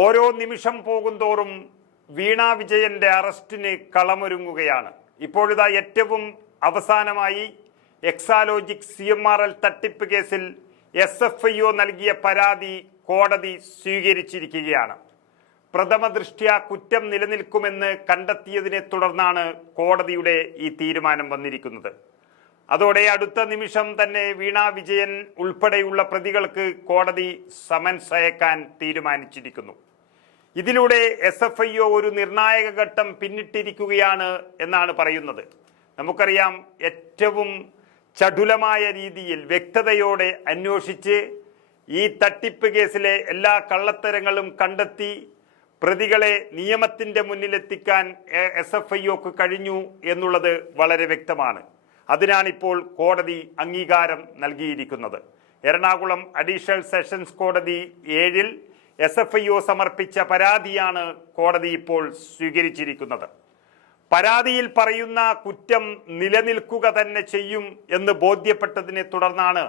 ഓരോ നിമിഷം പോകുന്തോറും വീണ വിജയന്റെ അറസ്റ്റിന് കളമൊരുങ്ങുകയാണ്. ഇപ്പോഴിതാ ഏറ്റവും അവസാനമായി എക്സാലോജിക് CMRL തട്ടിപ്പ് കേസിൽ SFIO നൽകിയ പരാതി കോടതി സ്വീകരിച്ചിരിക്കുകയാണ്. പ്രഥമ ദൃഷ്ട്യാ കുറ്റം നിലനിൽക്കുമെന്ന് കണ്ടെത്തിയതിനെ തുടർന്നാണ് കോടതിയുടെ ഈ തീരുമാനം വന്നിരിക്കുന്നത്. അതോടെ അടുത്ത നിമിഷം തന്നെ വീണ വിജയൻ ഉൾപ്പെടെയുള്ള പ്രതികൾക്ക് കോടതി സമൻസ് അയക്കാൻ തീരുമാനിച്ചിരിക്കുന്നു. ഇതിലൂടെ SFIO ഒരു നിർണായക ഘട്ടം പിന്നിട്ടിരിക്കുകയാണ് എന്നാണ് പറയുന്നത്. നമുക്കറിയാം, ഏറ്റവും ചടുലമായ രീതിയിൽ വ്യക്തതയോടെ അന്വേഷിച്ച് ഈ തട്ടിപ്പ് കേസിലെ എല്ലാ കള്ളത്തരങ്ങളും കണ്ടെത്തി പ്രതികളെ നിയമത്തിന്റെ മുന്നിലെത്തിക്കാൻ SFIOക്ക് കഴിഞ്ഞു എന്നുള്ളത് വളരെ വ്യക്തമാണ്. അതിനാണിപ്പോൾ കോടതി അംഗീകാരം നൽകിയിരിക്കുന്നത്. എറണാകുളം അഡീഷണൽ സെഷൻസ് കോടതി 7 SFIO സമർപ്പിച്ച പരാതിയാണ് കോടതി ഇപ്പോൾ സ്വീകരിച്ചിരിക്കുന്നത്. പരാതിയിൽ പറയുന്ന കുറ്റം നിലനിൽക്കുക തന്നെ ചെയ്യും എന്ന് ബോധ്യപ്പെട്ടതിനെ തുടർന്നാണ്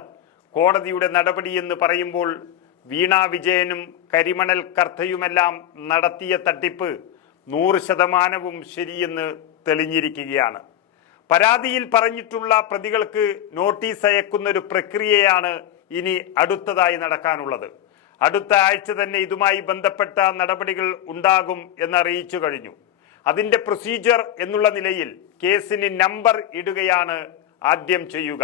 കോടതിയുടെ നടപടിയെന്ന് പറയുമ്പോൾ വീണ വിജയനും കരിമണൽ കർത്തയുമെല്ലാം നടത്തിയ തട്ടിപ്പ് 100% ശരിയെന്ന് തെളിഞ്ഞിരിക്കുകയാണ്. പരാതിയിൽ പറഞ്ഞിട്ടുള്ള പ്രതികൾക്ക് നോട്ടീസ് അയക്കുന്ന ഒരു പ്രക്രിയയാണ് ഇനി അടുത്തതായി നടക്കാനുള്ളത്. അടുത്ത ആഴ്ച തന്നെ ഇതുമായി ബന്ധപ്പെട്ട നടപടികൾ ഉണ്ടാകും എന്നറിയിച്ചു കഴിഞ്ഞു. അതിൻ്റെ പ്രൊസീജിയർ എന്നുള്ള നിലയിൽ കേസിന് നമ്പർ ഇടുകയാണ് ആദ്യം ചെയ്യുക.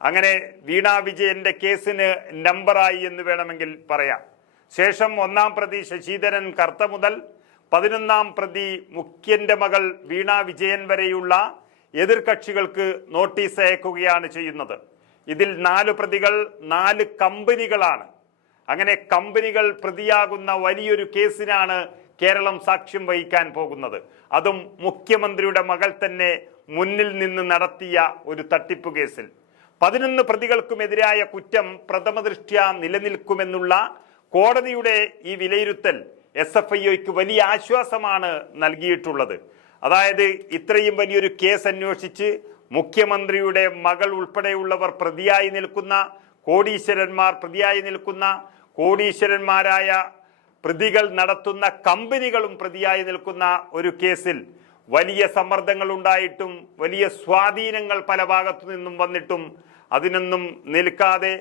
അങ്ങനെ വീണ വിജയന്റെ കേസിന് നമ്പറായി എന്ന് വേണമെങ്കിൽ പറയാം. ശേഷം 1-ാം പ്രതി ശശിധരൻ കർത്ത മുതൽ 11-ാം പ്രതി മുഖ്യന്റെ മകൾ വീണ വിജയൻ വരെയുള്ള എതിർകക്ഷികൾക്ക് നോട്ടീസ് അയക്കുകയാണ് ചെയ്യുന്നത്. ഇതിൽ 4 പ്രതികൾ 4 കമ്പനികളാണ്. അങ്ങനെ കമ്പനികൾ പ്രതിയാകുന്ന വലിയൊരു കേസിനാണ് കേരളം സാക്ഷ്യം വഹിക്കാൻ പോകുന്നത്. അതും മുഖ്യമന്ത്രിയുടെ മകൾ തന്നെ മുന്നിൽ നിന്ന് നടത്തിയ ഒരു തട്ടിപ്പ് കേസിൽ 11 പ്രതികൾക്കുമെതിരായ കുറ്റം പ്രഥമദൃഷ്ട്യാ നിലനിൽക്കുമെന്നുള്ള കോടതിയുടെ ഈ വിലയിരുത്തൽ SFIOയ്ക്ക് വലിയ ആശ്വാസമാണ് നൽകിയിട്ടുള്ളത്. അതായത് ഇത്രയും വലിയൊരു കേസ് അന്വേഷിച്ച് മുഖ്യമന്ത്രിയുടെ മകൾ ഉൾപ്പെടെയുള്ളവർ പ്രതിയായി നിൽക്കുന്ന കോടീശ്വരന്മാർ പ്രതിയായി നിൽക്കുന്ന കോടീശ്വരന്മാരായ പ്രതികൾ നടത്തുന്ന കമ്പനികളും പ്രതിയായി നിൽക്കുന്ന ഒരു കേസിൽ വലിയ സമ്മർദ്ദങ്ങൾ ഉണ്ടായിട്ടും വലിയ സ്വാധീനങ്ങൾ പല ഭാഗത്തു നിന്നും വന്നിട്ടും അതിനൊന്നും നിൽക്കാതെ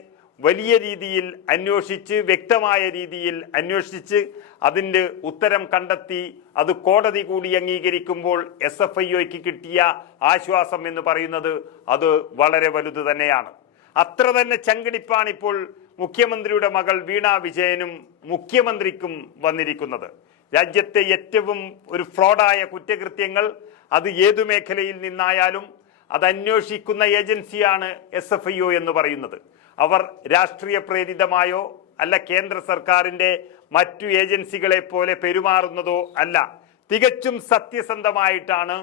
വലിയ രീതിയിൽ അന്വേഷിച്ച് വ്യക്തമായ രീതിയിൽ അന്വേഷിച്ച് അതിൻ്റെ ഉത്തരം കണ്ടെത്തി അത് കോടതി കൂടി അംഗീകരിക്കുമ്പോൾ SFIOയ്ക്ക് കിട്ടിയ ആശ്വാസം എന്ന് പറയുന്നത് അത് വളരെ വലുത് തന്നെയാണ്. അത്ര തന്നെ ചങ്കിടിപ്പാണ് ഇപ്പോൾ മുഖ്യമന്ത്രിയുടെ മകൾ വീണ വിജയനും മുഖ്യമന്ത്രിക്കും വന്നിരിക്കുന്നത്. രാജ്യത്തെ ഏറ്റവും ഒരു ഫ്രോഡായ കുറ്റകൃത്യങ്ങൾ അത് ഏതു മേഖലയിൽ നിന്നായാലും അത് അന്വേഷിക്കുന്ന ഏജൻസിയാണ് SFIO എന്ന് പറയുന്നത്. അവർ രാഷ്ട്രീയ പ്രേരിതമായോ അല്ല കേന്ദ്ര സർക്കാരിൻ്റെ മറ്റു ഏജൻസികളെ പോലെ പെരുമാറുന്നതോ അല്ല. തികച്ചും സത്യസന്ധമായിട്ടാണ്,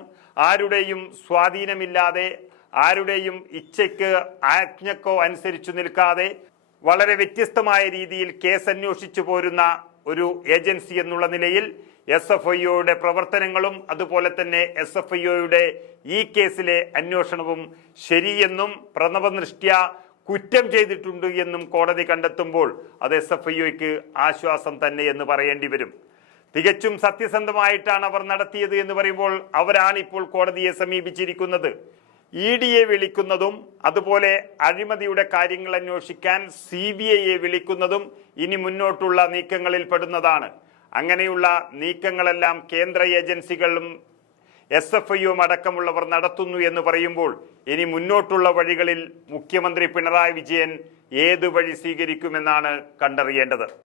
ആരുടെയും സ്വാധീനമില്ലാതെ ആരുടെയും ഇച്ഛയ്ക്ക് ആജ്ഞക്കോ അനുസരിച്ചു നിൽക്കാതെ വളരെ വ്യത്യസ്തമായ രീതിയിൽ കേസ് അന്വേഷിച്ചു പോരുന്ന ഒരു ഏജൻസി എന്നുള്ള നിലയിൽ SFIOയുടെ പ്രവർത്തനങ്ങളും അതുപോലെ തന്നെ SFIOയുടെ ഈ കേസിലെ അന്വേഷണവും ശരിയെന്നും പ്രഥമദൃഷ്ട്യാ കുറ്റം ചെയ്തിട്ടുണ്ട് എന്നും കോടതി കണ്ടെത്തുമ്പോൾ അത് SFIOയ്ക്ക് ആശ്വാസം തന്നെ എന്ന് പറയേണ്ടി വരും. തികച്ചും സത്യസന്ധമായിട്ടാണ് അവർ നടത്തിയത് എന്ന് പറയുമ്പോൾ അവരാണ് ഇപ്പോൾ കോടതിയെ സമീപിച്ചിരിക്കുന്നത്. EDയെ വിളിക്കുന്നതും അതുപോലെ അഴിമതിയുടെ കാര്യങ്ങൾ അന്വേഷിക്കാൻ CBIയെ വിളിക്കുന്നതും ഇനി മുന്നോട്ടുള്ള നീക്കങ്ങളിൽ പെടുന്നതാണ്. അങ്ങനെയുള്ള നീക്കങ്ങളെല്ലാം കേന്ദ്ര ഏജൻസികളും SFIOയും അടക്കമുള്ളവർ നടത്തുന്നു എന്ന് പറയുമ്പോൾ ഇനി മുന്നോട്ടുള്ള വഴികളിൽ മുഖ്യമന്ത്രി പിണറായി വിജയൻ ഏത് വഴി സ്വീകരിക്കുമെന്നാണ് കണ്ടറിയേണ്ടത്.